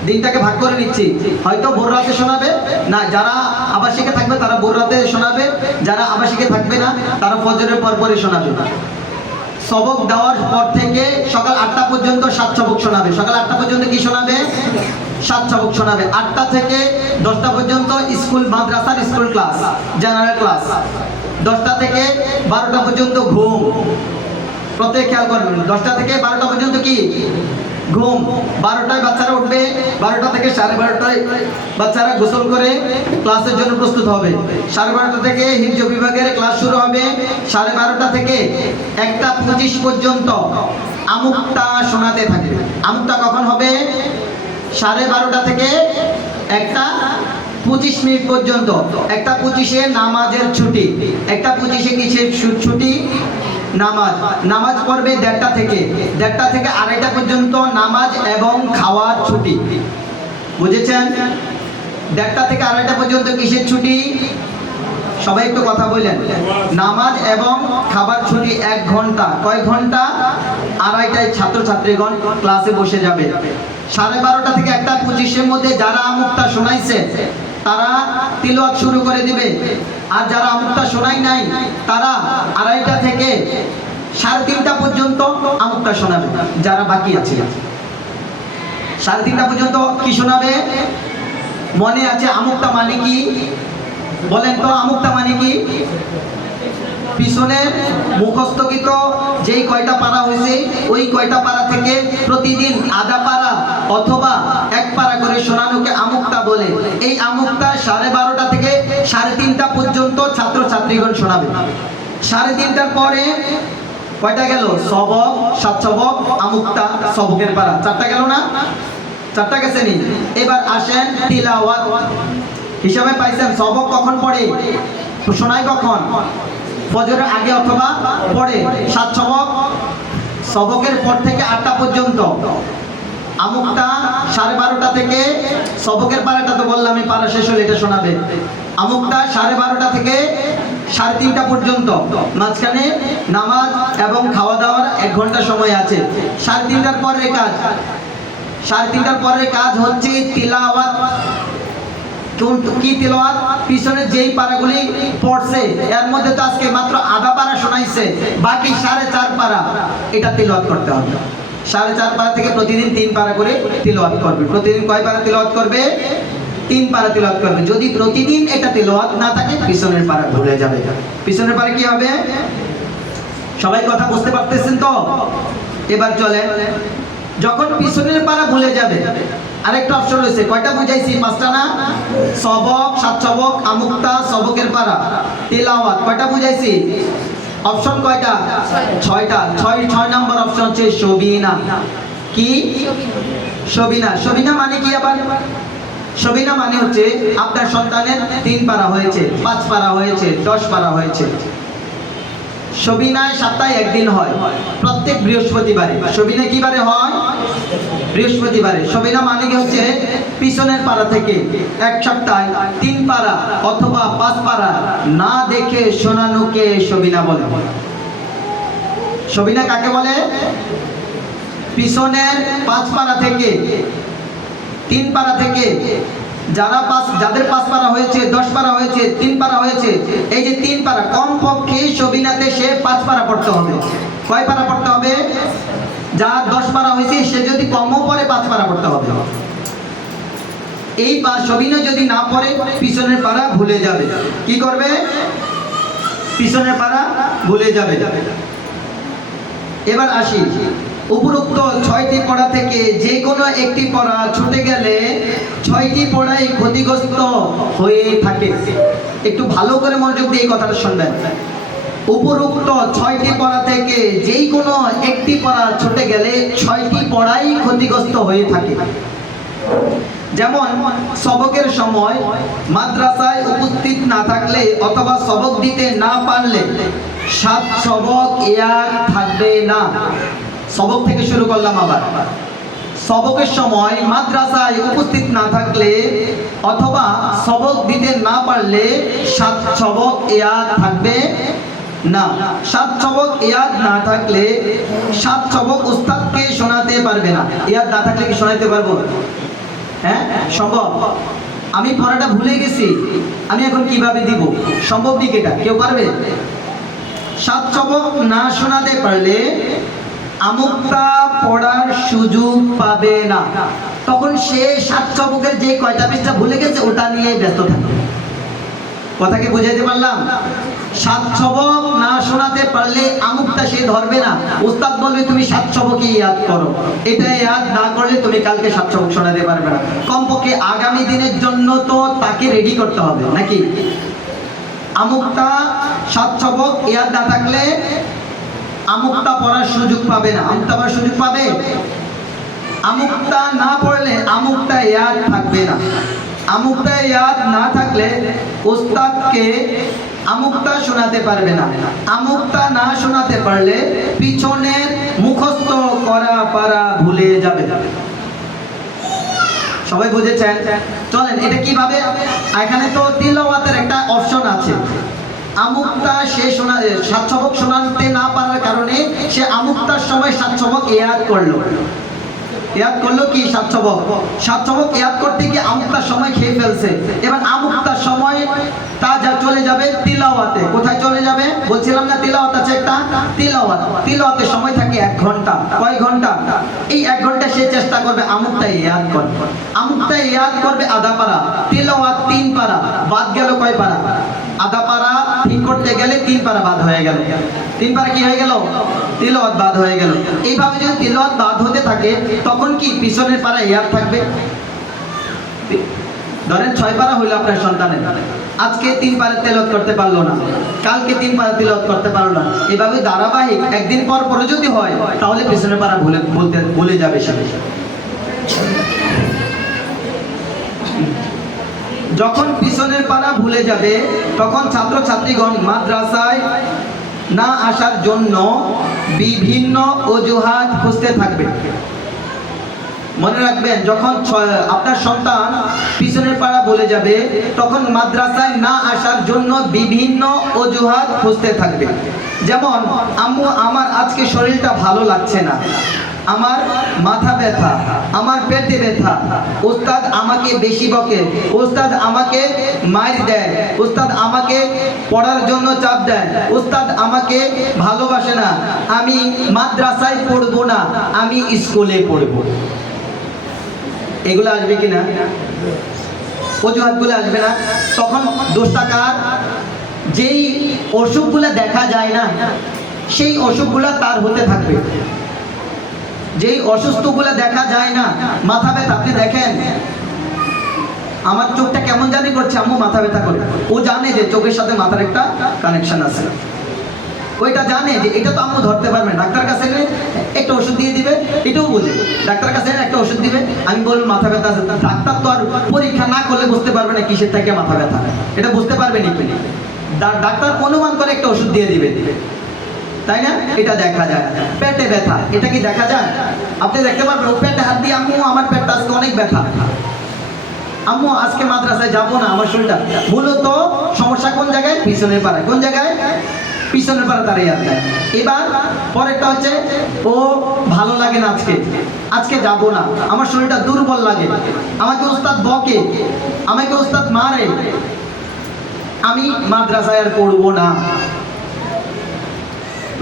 দিনটাকে ভাগ করে নিচ্ছি। হয়তো ভোর রাতে শোনাবে না, যারা আবাসিকে থাকবে তারা ভোর রাতে শোনাবে, যারা আবাসিকে থাকবে না তারা ফজরের পরে শোনাবে। সবক দেওয়ার পর থেকে সকাল 8টা পর্যন্ত 7 সবক শোনাবে। সকাল 8টা পর্যন্ত কি শোনাবে? 7 সবক শোনাবে। 8টা থেকে 10টা পর্যন্ত স্কুল মাদ্রাসার স্কুল ক্লাস, জেনারেল ক্লাস। 10টা থেকে 12টা পর্যন্ত ঘুম। প্রত্যেক খেয়াল করবেন, 10টা থেকে 12টা পর্যন্ত কি? ঘুম। 12টায় বাচ্চারা উঠবে, 12টা থেকে 12:30টায় বাচ্চারা গোসল করে ক্লাসের জন্য প্রস্তুত হবে। 12:30টা থেকে হিফজ বিভাগের ক্লাস শুরু হবে। 12:30টা থেকে 1টা 25 পর্যন্ত আমুক্তা শোনাতে থাকবে। আমুক্তা কখন হবে? 12:30টা থেকে 1টা 25 পর্যন্ত। 1টা 25-এ নামাজের ছুটি। 1টা 25-এ কিসের ছুটি? নামাজ পড়বে 1:30টা থেকে। 1:30টা থেকে 2:30টা পর্যন্ত নামাজ এবং খাওয়ার ছুটি। বুঝেছেন? 1:30টা থেকে 2:30টা পর্যন্ত কিসের ছুটি? সবাই একটু কথা বললেন। নামাজ এবং খাবার ছুটি 1 ঘন্টা। কয় ঘন্টা? 2:30টায় ছাত্রছাত্রীগণ ক্লাসে বসে যাবে। 12:30টা থেকে 1টা 25-এর মধ্যে যারা আমুক্তা শোনাইছে তারা তিলাওয়াত শুরু করে দিবে। আর যারা আমুক্তা শোনাই নাই তারা 2:30টা থেকে 3:30টা পর্যন্ত আমুক্তা শোনাবে। যারা বাকি আছে 3:30টা পর্যন্ত কি শোনাবে? মনে আছে আমুক্তা মানে কি? বলেন তো, আমুক্তা মানে কি? পিছনের মুখস্থকৃত যেই কয়টা পারা হয়েছে ওই কয়টা পারা থেকে প্রতিদিন আধা পারা অথবা 1 পারা করে শোনানোকে আমুক্তা বলে। এই আমুক্তা 12:30টা থেকে 3:30টা পর্যন্ত ছাত্রছাত্রীগণ শোনাবে। 3:30টার পরে কয়টা গেল? সবক, 7 সবক, আমুক্তা, সবকের পারা। 4টা গেল না? 4টা গেছে নি? এবার আসেন তিলাওয়াত। হিসাবে পাইছেন সবক কখন পড়ে? শোনায় কখন? ফজরের আগে অথবা পরে। 7 সবক, সবকের পর থেকে 8টা পর্যন্ত। আমুক্তা 12:30টা থেকে, সবকের পারাটা তো বললাম পারা শেষ হলে এটা শোনাবে। আমুক্তা 12:30টা থেকে 3:30টা পর্যন্ত। মাঝখানে নামাজ এবং খাওয়া দাওয়ার 1 ঘন্টা সময় আছে। 3:30টার পরের কাজ, 3:30টার পরের কাজ হচ্ছে তিলাওয়াত। কি তিলাওয়াত? পিছনের যেই পারাগুলি পড়ছে এর মধ্যে তো আজকে মাত্র আধা পারা শোনাইছে, বাকি 4.5 পারা এটা তিলাওয়াত করতে হবে। 4.5 পারা থেকে প্রতিদিন 3 পারা করে তিলাওয়াত করবে। প্রতিদিন কয় পারা তিলাওয়াত করবে? 3 পারা তিলাওয়াত করবে। যদি প্রতিদিন এটা তিলাওয়াত না থাকে পিছনের পারা ভুলে যাবে। পিছনের পারা কি হবে? সবাই কথা বুঝতে পারতেছেন তো? এবার চলে, যখন পিছনের পারা ভুলে যাবে আরেকটা অপশন রয়েছে। কয়টা বুঝাইছি? 5টা না? সবক, 7 সবক, আমুক্তা, সবকের পারা, তিলাওয়াত, কয়টা বুঝাইছি? অপশন কয়টা? 6টা। 6 নাম্বার অপশন হচ্ছে সবিনা। কি? সবিনা। সবিনা মানে কি আবার? সবিনা মানে হচ্ছে আপনার সন্তানের 3 পারা হয়েছে, 5 পারা হয়েছে, 10 পারা হয়েছে। সবিনায় সপ্তাহে একদিন হয়, প্রত্যেক বৃহস্পতিবারে। সবিনা কি বারে হয়? বৃহস্পতিবারে। সবিনা মানে কি হচ্ছে পিছনের পারা থেকে এক সপ্তাহে 3 পারা অথবা 5 পারা না দেখে শোনানোকে সবিনা বলে। সবিনা কাকে বলে? পিছনের 5 পারা থেকে 3 পারা থেকে যাদের 5 পারা হয়েছে, 10 পারা হয়েছে, 3 পারা হয়েছে, এই যে 3 পারা কমপক্ষে সবিনাতে সে 5 পারা পড়তে হবে। কয় পারা পড়তে হবে? যার 10 পারা হয়েছে সে যদি কমও পড়ে 5 পারা পড়তে হবে। এই সবিনা যদি না পড়ে পিছনের পারা ভুলে যাবে। কি করবে? পিছনের পারা ভুলে যাবে। এবার আসি, উপরোক্ত 6টি পড়া থেকে যে কোনো একটি পড়া ছুটে গেলে 6টি পড়াই ক্ষতিগ্রস্ত হয়ে থাকে। একটু ভালো করে মনোযোগ দিয়ে এই কথাটা শুনবেন। উপরোক্ত 6টি পড়া থেকে যেই কোনো একটি পড়া ছুটে গেলে 6টি পড়াই ক্ষতিগ্রস্ত হয়ে থাকে। যেমন সবকের সময় মাদ্রাসায় উপস্থিত না থাকলে অথবা সবক দিতে না পারলে 7 সবক ইয়াদ থাকবে না। সবক থেকে শুরু করলাম আবার। সবকের সময় মাদ্রাসায় উপস্থিত না থাকলে অথবা সবক দিতে না পারলে 7 সবক ইয়াদ থাকবে না। 7 সবক ইয়াদ না থাকলে 7 সবক উস্তাদকে শোনাতে পারবে না। ইয়াদ না থাকলে কি শোনাতে পারবো? হ্যাঁ, সম্ভব। আমি পড়াটা ভুলে গেছি, আমি এখন কিভাবে দিব? সম্ভব দিক এটা? কেউ পারবে? 7 সবক না শোনাতে পারলে আমুক্তা পড়ার সুযোগ পাবে না। তখন সে 7 সবকের যে কয়টা পৃষ্ঠা ভুলে গেছে ওটা নিয়ে ব্যস্ত থাকবে। কথাকে বুঝাইতে পারলাম? 7 সবক না শোনাতে পারলে আমুক্তা সে ধরবে না। উস্তাদ বলবে তুমি 7 সবকই ইয়াদ করো। এটা ইয়াদ না করলে তুমি কালকে 7 সবক শোনাতে পারবে না। কমপক্ষে আগামী দিনের জন্য তো তাকে রেডি করতে হবে নাকি? আমুক্তা 7 সবক ইয়াদ না থাকলে আমুক্তা পড়ার সুযোগ পাবে না। আমুক্তা পড়ার সুযোগ পাবে? আমুক্তা না পড়লে আমুক্তা ইয়াদ থাকবে না। আমুক্তা ইয়াদ না থাকলে উস্তাদকে আমুক্তা শোনাতে পারবে না। আমুক্তা না শোনাতে পারলে পিছনের মুখস্থ করা পারা ভুলে যাবে। সবাই বুঝেছেন? চলেন এটা কিভাবে? এখানে তো তিলাওয়াতের একটা অপশন আছে। আমুক্তা সে 7 সবক শোনাতে না পারার কারণে সে আমুক্তার সময় 7 সবক ইয়াদ করলো। ইয়াদ করলো কি? 7 সবক। 7 সবক ইয়াদ করতে গিয়ে আমুক্তার সময় খেয়ে ফেলছে। এবার আমুক্তার সময় তা যা চলে যাবে তিলাওয়াতে। কোথায় চলে যাবে? বলছিলাম না তিলাওয়াত আছে একটা? তিলাওয়াত। তিলাওয়াতের সময় থাকে 1 ঘন্টা। কয় ঘন্টা? এই 1 ঘন্টা সে চেষ্টা করবে আমুক্তা ইয়াদ করবে। আমুক্তা ইয়াদ করবে আধা পারা। তিলাওয়াত 3 পারা। বাদ গেল কয় পারা? আধা পারা ঠিক করতে গেলে 3 পারা বাদ হয়ে গেল। 3 পারা কি হয়ে গেল? তিলাওয়াত বাদ হয়ে গেল। এইভাবে যদি তিলাওয়াত বাদ হতে থাকে তখন কি পিছনের পারা ইয়াদ থাকবে? ধরেন 6 পারা হইল আপনার সন্তানের, আজকে 3 পারা তেলাওয়াত করতে পারলো না, কালকে 3 পারা তেলাওয়াত করতে পারলো না। এভাবে ধারাবাহিক একদিন পর পর যদি হয় তাহলে পিছনের পারা ভুলে যাবে সে। যখন পিছনের পারা ভুলে যাবে তখন ছাত্রছাত্রীগণ মাদ্রাসায় না আসার জন্য বিভিন্ন অজুহাত খুঁজতে থাকবে। মনে রাখবেন, যখন আপনার সন্তান পিছনের পাড়া বলে যাবে তখন মাদ্রাসায় না আসার জন্য বিভিন্ন অজুহাত খুঁজতে থাকবে। যেমন, আম্মু আমার আজকে শরীরটা ভালো লাগছে না, আমার মাথা ব্যথা, আমার পেটে ব্যথা, ওস্তাদ আমাকে বেশি বকে, ওস্তাদ আমাকে মার দেয়, ওস্তাদ আমাকে পড়ার জন্য চাপ দেয়, ওস্তাদ আমাকে ভালোবাসে না, আমি মাদ্রাসায় পড়বো না, আমি স্কুলে পড়বো। এগুলো আসবে কিনা? অজুহাতগুলো আসবে না? তখন দোষটা কার? যেই অসুখগুলো দেখা যায় না সেই অসুখগুলো তার হতে থাকবে। যেই অসুস্থগুলো দেখা যায় না, মাথা ব্যথা, আপনি দেখেন আমার চোখটা কেমন জানি করছে, আম্মু মাথা ব্যথা করে, ও জানে যে চোখের সাথে মাথার একটা কানেকশন আছে, ওইটা জানে যে এটা তো আম্মু ধরতে পারবে, ডাক্তার কাছে গেলে একটা ওষুধ দিয়ে দিবে, এটাও বুঝে, ডাক্তার কাছে একটা ওষুধ দিবে, আমি বলবো মাথা ব্যথা আছে, ডাক্তার তো আর পরীক্ষা না করলে বুঝতে পারবে না কিসের থেকে মাথা ব্যথা, এটা বুঝতে পারবে নাকি? ডাক্তার অনুমান করে একটা ওষুধ দিয়ে দিবে, তাই না? এটা দেখা যায়। পেটে ব্যথা, এটা কি দেখা যায়? আপনি দেখতে পারবেন ও পেটে হাত দিয়ে, আম্মু আমার পেটটা আজকে অনেক ব্যথা, আম্মু আজকে মাদ্রাসায় যাবো না, আমার শরীরটা। মূলত সমস্যা কোন জায়গায়? পিছনের পাড়ায়। কোন জায়গায়? পিছনের পাড়া দাঁড়িয়ে আছে। এবার পরেরটা হচ্ছে ও ভালো লাগে না, আজকে যাবো না, আমার শরীরটা দুর্বল লাগে, আমাকে ওস্তাদ বকে, আমাকে ওস্তাদ মারে, আমি মাদ্রাসায় আর পড়বো না।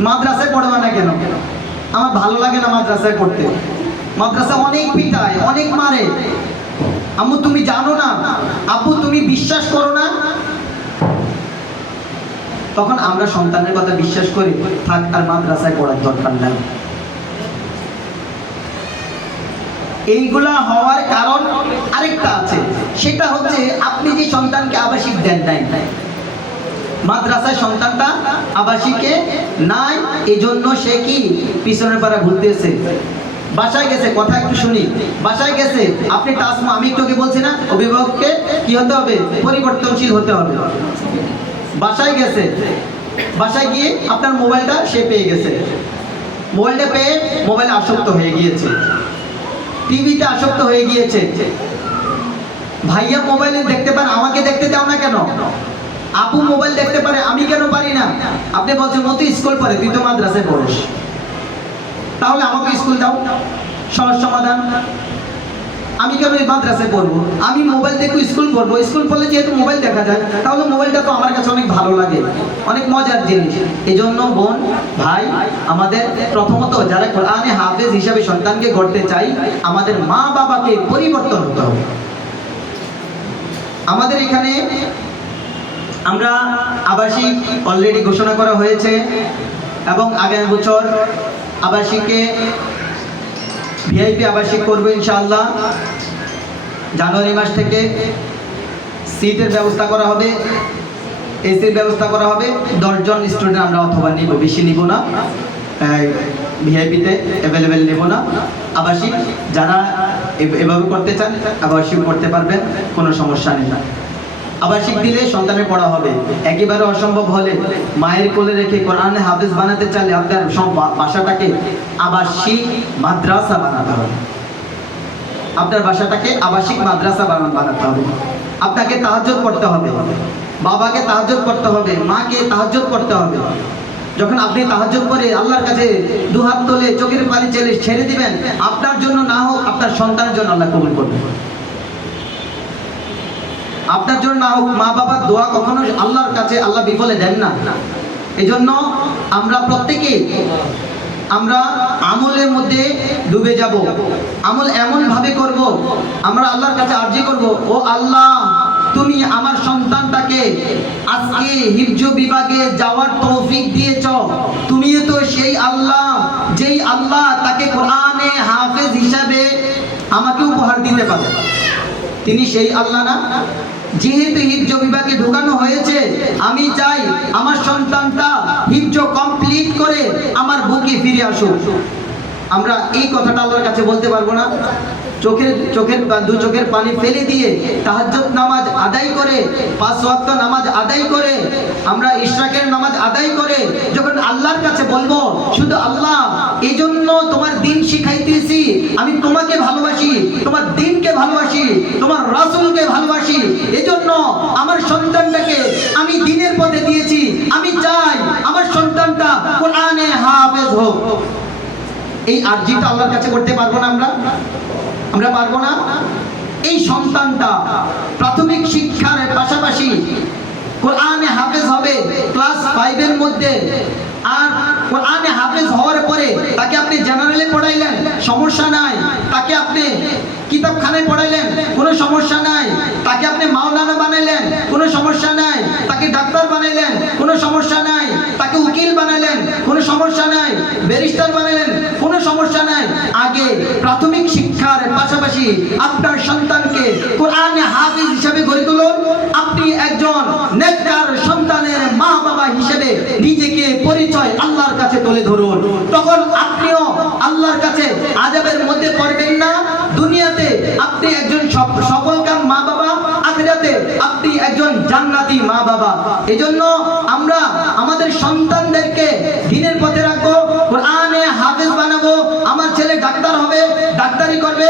মাদ্রাসায় পড়বো না কেন? আমার ভালো লাগে না মাদ্রাসায় পড়তে, মাদ্রাসা অনেক পিটায়, অনেক মারে, আম্মু তুমি জানো না, আব্বু তুমি বিশ্বাস করো না। তখন আমরা সন্তানের কথা বিশ্বাস করি, থাক আর মাদ্রাসায় পড়ার দরকার নাই। এইগুলা হওয়ার কারণ আরেকটা আছে, সেটা হচ্ছে আপনি যে সন্তানকে আবাসিক দেন নাই, মাদ্রাসায় সন্তানটা আবাসিকে নাই, এজন্য সে কি পিছনের পাড়া ঘুরতেছে, বাসায় গেছে, কথা একটু শুনি, বাসায় গেছে, আপনি টাসমা, আমি একটু বলছি না, অভিভাবককে কি হতে হবে? পরিবর্তনশীল হতে হবে। বাসায় গেছে, বাসায় গিয়ে আপনার মোবাইলটা সে পেয়ে গেছে, মোবাইলটা পেয়ে মোবাইলে আসক্ত হয়ে গিয়েছে, টিভিতে আসক্ত হয়ে গিয়েছে। ভাইয়া মোবাইলে দেখতে পান, আমাকে দেখতে দাও না কেন? আপু মোবাইল দেখতে পারে, আমি কেন পারি না? আপনি বলছেন ও তো স্কুল পড়ে, তুই তো মাদ্রাসায় পড়িস, তাহলে আমাকে স্কুল দাও, সহজ সমাধান। আমি কেন মাদ্রাসায় পড়বো? আমি মোবাইল দেখবো, স্কুল পড়বো, স্কুল পড়লে যেহেতু মোবাইল দেখা যায়, তাহলে মোবাইলটা তো আমার কাছে অনেক ভালো লাগে, অনেক মজার জিনিস। এই জন্য বোন ভাই, আমাদের প্রথমত যারা কোরআনে হাফেজ হিসাবে সন্তানকে গড়তে চাই, আমাদের মা বাবাকে পরিবর্তন হতে হবে। আমাদের এখানে আমরা আবাসিক অলরেডি ঘোষণা করা হয়েছে এবং আগামী বছর আবাসিকে ভিআইপি আবাসিক করবো ইনশাআল্লাহ। জানুয়ারি মাস থেকে সিটের ব্যবস্থা করা হবে, এসির ব্যবস্থা করা হবে। 10 জন স্টুডেন্ট আমরা অথবা নিব, বেশি নিব না, ভিআইপিতে অ্যাভেলেবেল নেব না। আবাসিক যারা এভাবে করতে চান আবাসিক করতে পারবেন, কোনো সমস্যা নেই। আবাসিক দিলে সন্তানের পড়া হবে। একেবারে অসম্ভব হলে মায়ের কোলে রেখে কোরআনে হাফেজ বানাতে চাইলে আপনার বাসাটাকে আবাসিক মাদ্রাসা বানাতে হবে। আপনার বাসাটাকে আবাসিক মাদ্রাসা বানাতে হবে। আপনাকে তাহাজ্জুদ করতে হবে, বাবাকে তাহাজ্জুদ করতে হবে, মাকে তাহাজ্জুদ করতে হবে। যখন আপনি তাহাজ্জুদ করে আল্লাহর কাছে দুহাত তোলে চোখের পানি ছেড়ে দিবেন, আপনার জন্য না হোক আপনার সন্তানের জন্য আল্লাহ কবুল করবে। আপনার জন্য না হোক, মা বাবার দোয়া কখনো আল্লাহর কাছে আল্লাহ বিফলে দেন না। এই জন্য আমরা প্রত্যেকেই আমরা আমলের মধ্যে ডুবে যাব, আমল এমন ভাবে করব, আমরা আল্লাহর কাছে আরজি করব, ও আল্লাহ তুমি আমার সন্তানটাকে আজকে হিফজ বিভাগে যাওয়ার তৌফিক দিয়েছ। তুমি তো সেই আল্লাহ যেই আল্লাহ তাকে কোরআনে হাফেজ হিসাবে আমাকে উপহার দিতে পারো। তিনি সেই আল্লাহ না? যেহেতু হিফজ বিভাগে ঢোকানো হয়েছে, আমি চাই আমার সন্তানটা হিফজ কমপ্লিট করে আমার বুকে ফিরে আসুক। আমরা এই কথাটা আল্লাহর কাছে বলতে পারবো না? দু চোখের পানি ফেলে দিয়ে তাহাজ্জুদ নামাজ আদায় করে, 5 ওয়াক্ত নামাজ আদায় করে, আমরা ইশরাকের নামাজ আদায় করে যখন আল্লাহর কাছে বলবো, শুধু আল্লাহ এই জন্য তোমার দিন শিখাইতেছি, আমি তোমাকে ভালোবাসি, তোমার দিনকে ভালোবাসি, তোমার রাসূলকে ভালোবাসি, এজন্য আমার সন্তানটাকে আমি দিনের পথে দিয়েছি, আমি চাই আমার সন্তানটা কোরআনে হাফেজ হোক। এই আরজিটা আল্লাহর কাছে করতে পারবো না? আমরা পারবো না? এই সন্তানটা প্রাথমিক শিক্ষার পাশাপাশি কোরআনে হাফেজ হবে ক্লাস 5 এর মধ্যে, আর কোরআনে হাফেজ হওয়ার পরে তাকে আপনি জেনারেলে পড়াইলেন, সমস্যা নাই। তাকে আপনি কিতাবখানায় পড়াইলেন, কোনো সমস্যা নাই। তাকে আপনি মাওলানা বানাইলেন, কোনো সমস্যা নাই। তাকে ডাক্তার বানাইলেন, কোনো সমস্যা নাই। তাকে উকিল বানাইলেন, কোনো সমস্যা নাই। ব্যারিস্টার বানাইলেন, কোনো সমস্যা নাই। আগে প্রাথমিক শিক্ষার পাশাপাশি আপনার সন্তানকে কোরআনে হাফেজ হিসেবে গড়ে তুলুন। আপনি একজন নেককার সন্তানের মা বাবা হিসেবে নিজেকে পরিচয় আল্লাহর কাছে তুলে ধরুন। তখন আপনিও আল্লাহর কাছে আযাবের মধ্যে পড়বেন না। দুনিয়াতে আপনি একজন সফলকাম মা বাবা, আখিরাতে আপনি একজন জান্নাতি মা বাবা। এজন্য আমরা আমাদের সন্তানদেরকে দ্বীনের পথে রাখবো, কোরআনে হাফেজ বানাবো। আমার ছেলে ডাক্তার হবে, ডাক্তারি করবে,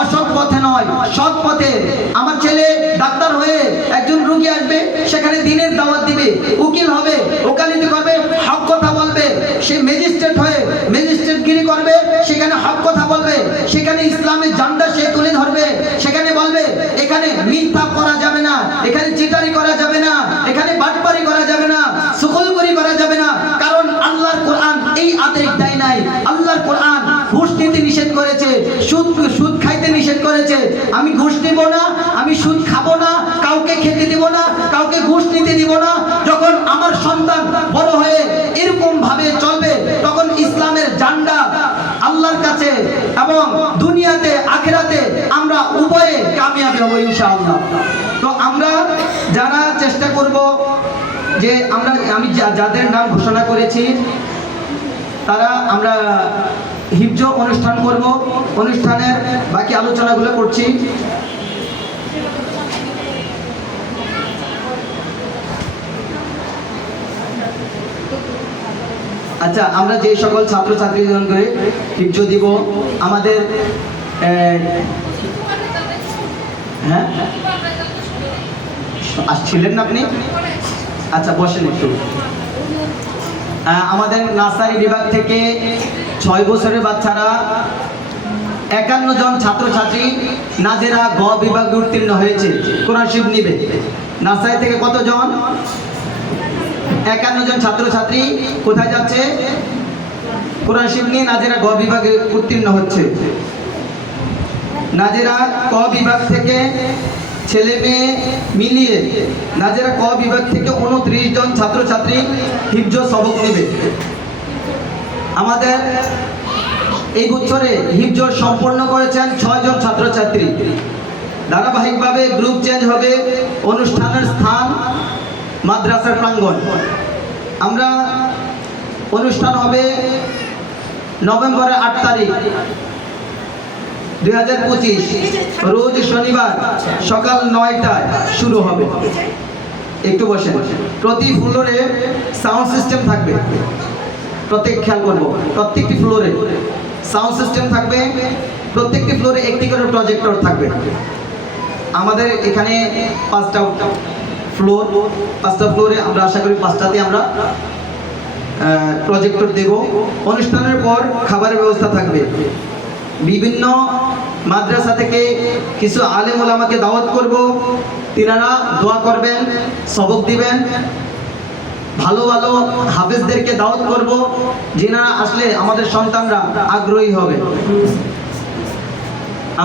অসৎ পথে নয়, সৎ পথে। আমার ছেলে ডাক্তার হয়ে একজন রোগী আসবে, সেখানে দ্বীনের দাওয়াত দিবে। উকিল হবে, ওকালতি করবে, হক কথা বলবে। সে ম্যাজিস্ট্রেট হয়ে ম্যাজিস্ট্রেটগিরি করবে, সেখানে হক কথা বলবে। সেখানে ইসলামের ঝান্ডা সে তুলে ধরবে। সেখানে বলবে এখানে মিথ্যা করা যাবে না, এখানে চিটারি করা যাবে না, এখানে বাটপারি করা যাবে না, সুখলগরি করা যাবে না। কারণ আল্লাহর কোরআন এই আদেশ দেয় নাই। আল্লাহর কোরআন ঘুষ নিতে নিষেধ করেছে, সুদ খাইতে নিষেধ করেছে। আমি ঘুষ নিব না, আমি সুদ খাবো না, কাউকে খেতে দিব না, কাউকে ঘুষ নিতে দিব না। যখন আমার সন্তান বড় হয়ে এরকম ভাবে চলবে, তখন ইসলামের ঝান্ডা আল্লাহর কাছে এবং দুনিয়াতে আখিরাতে আমরা উভয়ে কামিয়াবি হব ইনশাআল্লাহ। তো আমরা যারা চেষ্টা করব যে আমি যাদের নাম ঘোষণা করেছি, তারা আমরা হিফজ অনুষ্ঠান করব। অনুষ্ঠানের বাকি আলোচনাগুলো করছি। আচ্ছা, আমরা যে সকল ছাত্রছাত্রীগণ করে হিফজ দিব, আমাদের হ্যাঁ আসছিলেন না আপনি? আচ্ছা বসেন একটু। আমাদের নার্সারি বিভাগ থেকে 6 বছরের বাচ্চারা 51 জন ছাত্রছাত্রী নাজেরা গ বিভাগে উত্তীর্ণ হয়েছে, কোরআন শরীফ নিবে। নার্সারি থেকে কতজন? 51 জন ছাত্রছাত্রী কোথায় যাচ্ছে? কোরআন শরীফ নিয়ে নাজেরা গ বিভাগে উত্তীর্ণ হচ্ছে। নাজেরা ক বিভাগ থেকে ছেলে মেয়ে মিলিয়ে নাজেরা ক বিভাগ থেকে 29 জন ছাত্রছাত্রী হিফজ সবক নেবে। আমাদের এই বছরে হিফজ সম্পন্ন করেছেন 6 জন ছাত্রছাত্রী। ধারাবাহিকভাবে গ্রুপ চেঞ্জ হবে। অনুষ্ঠানের স্থান মাদ্রাসার প্রাঙ্গণ। আমরা অনুষ্ঠান হবে নভেম্বরের 8 তারিখ 2025 রোজ শনিবার সকাল 9টায় শুরু হবে। একটু বসেন। প্রতি ফ্লোরে সাউন্ড সিস্টেম থাকবে। খেয়াল করবো, প্রত্যেকটি ফ্লোরে সাউন্ড সিস্টেম থাকবে। প্রত্যেকটি ফ্লোরে একটি করে প্রজেক্টর থাকবে। আমাদের এখানে 5টা ফ্লোরে আমরা আশা করি 5টাতে আমরা প্রজেক্টর দেব। অনুষ্ঠানের পর খাবারের ব্যবস্থা থাকবে। বিভিন্ন মাদ্রাসা থেকে কিছু আলেম ওলামাকে দাওয়াত করব। তিনারা দোয়া করবেন, সবক দিবেন। ভালো ভালো হাফেজদেরকে দাওয়াত করব, যিনারা আসলে আমাদের সন্তানরা আগ্রহী হবে।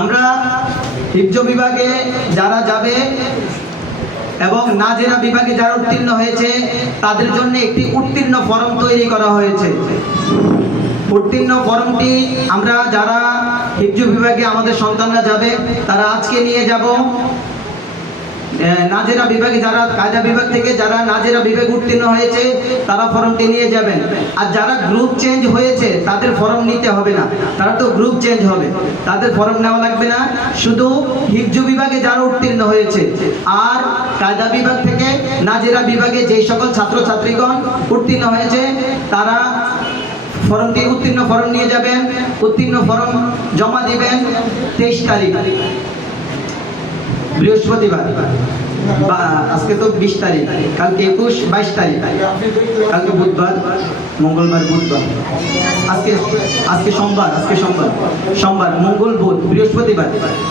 আমরা হিফজ বিভাগে যারা যাবে এবং নাজেরা বিভাগে যারা উত্তীর্ণ হয়েছে, তাদের জন্য একটি উত্তীর্ণ ফরম তৈরি করা হয়েছে। উত্তীর্ণ ফরমটি আমরা যারা হিফজ বিভাগে আমাদের সন্তানরা যাবে, তারা আজকে নিয়ে যাব। নাজেরা বিভাগে যারা কায়দা বিভাগ থেকে যারা নাজেরা বিভাগ উত্তীর্ণ হয়েছে, তারা ফরমটি নিয়ে যাবেন। আর যারা গ্রুপ চেঞ্জ হয়েছে, তাদের ফরম নিতে হবে না, তারা তো গ্রুপ চেঞ্জ হবে, তাদের ফরম নেওয়া লাগবে না। শুধু হিফজ বিভাগে যারা উত্তীর্ণ হয়েছে আর কায়দা বিভাগ থেকে নাজেরা বিভাগে যে সকল ছাত্রছাত্রীগণ উত্তীর্ণ হয়েছে, তারা ফরমটি উত্তীর্ণ ফরম নিয়ে যাবেন। উত্তীর্ণ ফরম জমা দিবেন 23 তারিখ বৃহস্পতিবার। আজকে তো 20 তারিখ, কালকে 21, 22 তারিখ, কালকে বুধবার, মঙ্গলবার, বুধবার, আজকে আজকে সোমবার, সোমবার, মঙ্গল, বুধ, বৃহস্পতিবার,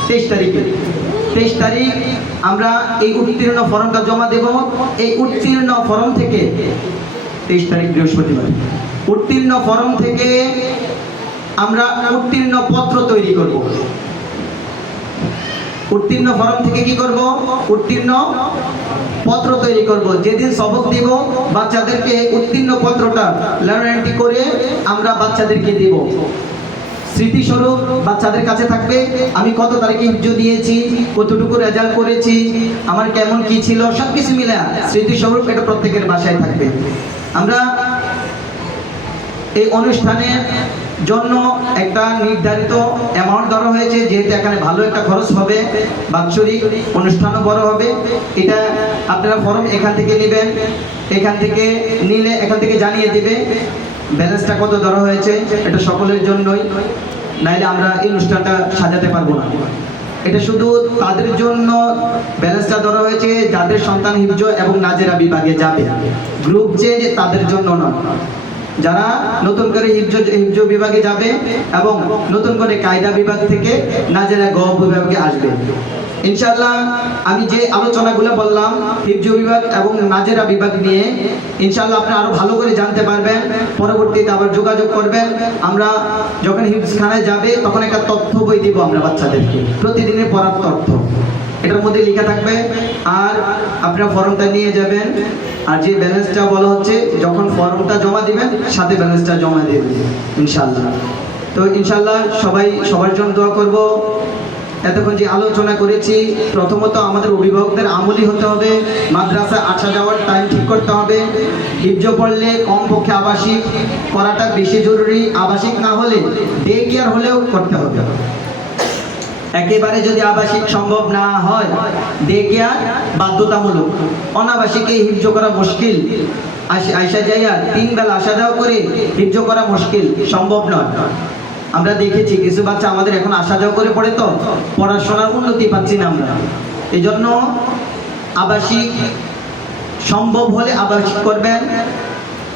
23 তারিখে, 23 তারিখ আমরা এই উত্তীর্ণ ফর্মটা জমা দেব। এই উত্তীর্ণ ফর্ম থেকে 23 তারিখ বৃহস্পতিবার, উত্তীর্ণ ফর্ম থেকে আমরা উত্তীর্ণ পত্র তৈরি করব। উত্তীর্ণ ফর্ম থেকে কি করব? উত্তীর্ণ পত্র তৈরি করব। যেদিন সবক দিব বাচ্চাদেরকে উত্তীর্ণ পত্রটা লেনদেন করে আমরা বাচ্চাদেরকে দিব। স্মৃতিস্বরূপ বাচ্চাদের কাছে থাকবে, আমি কত তারিখে হিফজ দিয়েছি, কতটুকু রেজাল্ট করেছি, আমার কেমন কি ছিল, সব কিছু মিলে স্মৃতিস্বরূপ এটা প্রত্যেকের বাসায় থাকবে। আমরা এই অনুষ্ঠানের জন্য একটা নির্ধারিত অ্যামাউন্ট ধরা হয়েছে, যেহেতু এখানে ভালো একটা খরচ হবে, বাৎসরিক অনুষ্ঠানও বড় হবে। এটা আপনারা ফর্ম এখান থেকে নেবেন, এখান থেকে নিলে এখান থেকে জানিয়ে দেবে ব্যালেন্সটা কত ধরা হয়েছে। এটা সকলের জন্যই, নাইলে আমরা এই অনুষ্ঠানটা সাজাতে পারবো না। এটা শুধু তাদের জন্য ব্যালেন্সটা ধরা হয়েছে যাদের সন্তান হিফজ এবং নাজেরা বিভাগে যাবে, গ্রুপ চেঞ্জ তাদের জন্য নয়। যারা নতুন করে হিফজ বিভাগে যাবে এবং নতুন করে কায়দা বিভাগ থেকে নাজেরা গ বিভাগে আসবে, ইনশাআল্লাহ আমি যে আলোচনাগুলো বললাম হিফজ বিভাগ এবং নাজেরা বিভাগ নিয়ে, ইনশাআল্লাহ আপনি আরো ভালো করে জানতে পারবেন। পরবর্তীতে আবার যোগাযোগ করবেন। আমরা যখন হিফজখানায় যাবে তখন একটা তথ্য বই দিব আমরা বাচ্চাদেরকে, প্রতিদিনের পড়ার তথ্য এটার মধ্যে লেখা থাকবে। আর আপনারা ফর্মটা নিয়ে যাবেন, আর যে ব্যালেন্সটা বলা হচ্ছে যখন ফর্মটা জমা দিবেন সাথে ব্যালেন্সটা জমা দিয়ে দেবেন ইনশাআল্লাহ। তো ইনশাআল্লাহ সবাই সবার জন্য দোয়া করব। এতক্ষণ যে আলোচনা করেছি, প্রথমত আমাদের অভিভাবকদের আমলি হতে হবে, মাদ্রাসায় আসা যাওয়ার টাইম ঠিক করতে হবে। হিফজ পড়লে কমপক্ষে আবাসিক করাটা বেশি জরুরি, আবাসিক না হলে ডে কেয়ার হলেও করতে হবে। একেবারে যদি আবাসিক সম্ভব না হয় ডে কেয়ার বাধ্যতামূলক। অনাবাসিকে হিফজ করা মুশকিল, আইসা যাইয়া 3 বেলা আসা যাওয়া করে হিফজ করা মুশকিল, সম্ভব নয়। আমরা দেখেছি কিছু বাচ্চা আমাদের এখন আসা যাওয়া করে পড়ে, তো পড়াশোনার উন্নতি পাচ্ছি না আমরা। এই জন্য আবাসিক সম্ভব হলে আবাসিক করবেন,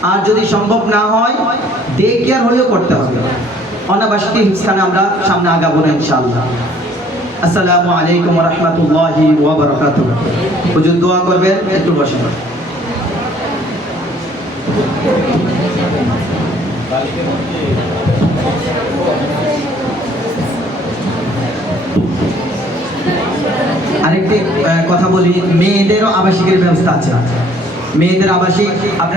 আর যদি সম্ভব না হয় ডে কেয়ার হলেও করতে হবে। অনাবাসিক হিফজখানে আমরা সামনে আগাবো না ইনশাআল্লাহ। আসসালামু আলাইকুম ওয়া রাহমাতুল্লাহি ওয়া বারাকাতুহু। হুজুর দোয়া করবেন, একটু বসেন। আরেকটি কথা বলি, মেয়েদেরও আবাসিকের ব্যবস্থা আছে। মেয়েদের আবাসিক